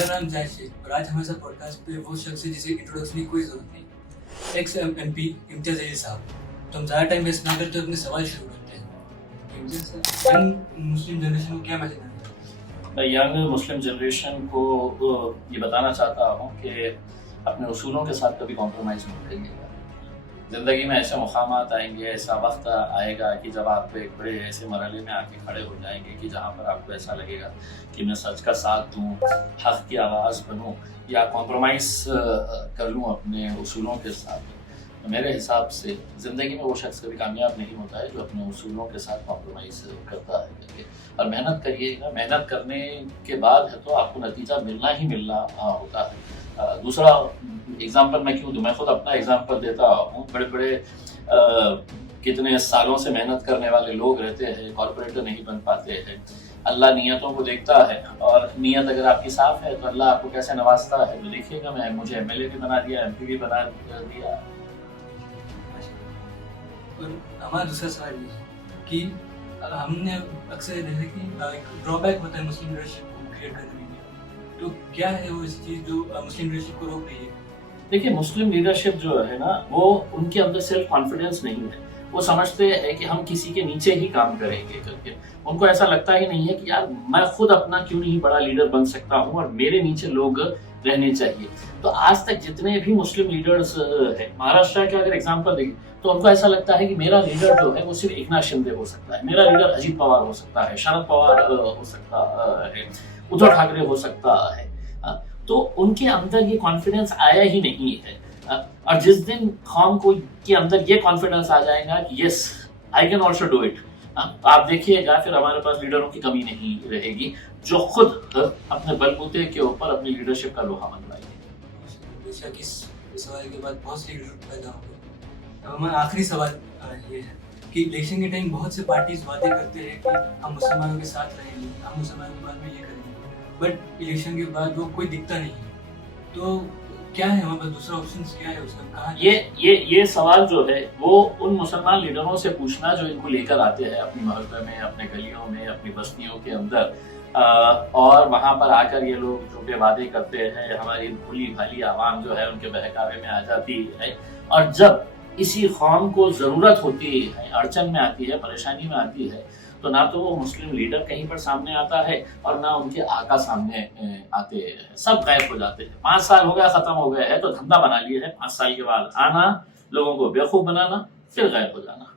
मेरा नाम जय शेख और आज हमारे साथ पॉडकास्ट पे वो शख्स है जिसे इंट्रोडक्शन की कोई जरूरत नहीं। एक्स एमपी इम्तियाज अली साहब। तो हम ज़्यादा टाइम वेस्ट ना करते अपने सवाल शुरू करते हैं। इम्तियाज साहब, यंग मुस्लिम जनरेशन को क्या मैसेज देना चाहते हैं? मैं यंग मुस्लिम जनरेशन को ये बताना चाहता हूँ कि अपने उसूलों के साथ कभी कॉम्प्रोमाइज़ मत करिएगा। ज़िंदगी में ऐसे मकामात आएंगे, ऐसा वक्त आएगा कि जब आप एक बड़े ऐसे मरहले में आके खड़े हो जाएंगे कि जहाँ पर आपको ऐसा लगेगा कि मैं सच का साथ दूँ, हक़ की आवाज़ बनूँ या कॉम्प्रोमाइज़ कर लूँ अपने उसूलों के साथ। तो मेरे हिसाब से ज़िंदगी में वो शख्स कभी कामयाब नहीं होता है जो अपने उसूलों के साथ कॉम्प्रोमाइज़ करता है करके। और मेहनत करिएगा, मेहनत करने के बाद है तो आपको नतीजा मिलना ही मिलना होता है। दूसरा एग्जाम्पल मैं क्यों दूँ, मैं खुद अपना एग्जाम्पल देता हूँ। बड़े बड़े कितने सालों से मेहनत करने वाले लोग रहते हैं, कॉर्पोरेटर नहीं बन पाते हैं। अल्लाह नियतों को देखता है और नियत अगर आपकी साफ है तो अल्लाह आपको कैसे नवाजता है। तो देखिएगा, मुझे एमएलए भी बना दिया, एमपी भी बना दिया। और हमारा दूसरा सवाल ये है कि हमने अक्सर जैसे कि एक ड्रॉबैक होता है मुस्लिम लीडरशिप को क्रिएट करने में, तो क्या है वो ऐसी चीज़ जो मुस्लिम लीडरशिप को रोक रही है? देखिए, मुस्लिम लीडरशिप जो है ना, वो उनके अंदर सेल्फ कॉन्फिडेंस नहीं है। वो समझते हैं कि हम किसी के नीचे ही काम करेंगे करके। उनको ऐसा लगता ही नहीं है कि यार मैं खुद अपना क्यों नहीं बड़ा लीडर बन सकता हूँ और मेरे नीचे लोग रहने चाहिए। तो आज तक जितने भी मुस्लिम लीडर्स हैं, महाराष्ट्र के अगर एग्जाम्पल देखें तो उनको ऐसा लगता है कि मेरा लीडर जो है वो सिर्फ एकनाथ शिंदे हो सकता है, मेरा लीडर अजीत पवार हो सकता है, शरद पवार हो सकता है, उद्धव ठाकरे हो सकता है। तो उनके अंदर ये कॉन्फिडेंस आया ही नहीं है। और जिस दिन कौम को के अंदर ये कॉन्फिडेंस आ जाएगा कि yes I can also do it, आप देखिएगा फिर हमारे पास लीडरों की कमी नहीं रहेगी जो खुद अपने बलबूते के ऊपर अपनी लीडरशिप का लोहा मनवाएंगे। बेशक इस सवाल के बाद बहुत से लीडर पैदा होंगे। अब हमारा आखिरी सवाल ये है कि इलेक्शन के टाइम बहुत से पार्टीज वादे करते हैं कि हम मुसलमानों के साथ रहेंगे, हम मुसलमानों के बाद में ये करेंगे, बट इलेक्शन के बाद वो कोई दिखता नहीं है। तो क्या है हमारे पास दूसरा ऑप्शन, क्या है उसका, कहाँ? ये सवाल जो है वो उन मुसलमान लीडरों से पूछना जो इनको लेकर आते हैं अपनी मोहल्ले में, अपने गलियों में, अपनी बस्तियों के अंदर, और वहां पर आकर ये लोग झूठे वादे करते हैं। हमारी भोली भाली आवाम जो है उनके बहकावे में आ जाती है और जब इसी कौम को जरूरत होती है, अड़चन में आती है, परेशानी में आती है, तो ना तो वो मुस्लिम लीडर कहीं पर सामने आता है और ना उनके आका सामने आते हैं। सब गायब हो जाते हैं। 5 साल हो गया, खत्म हो गया है, तो धंधा बना लिया है 5 साल के बाद आना, लोगों को बेवकूफ बनाना, फिर गायब हो जाना।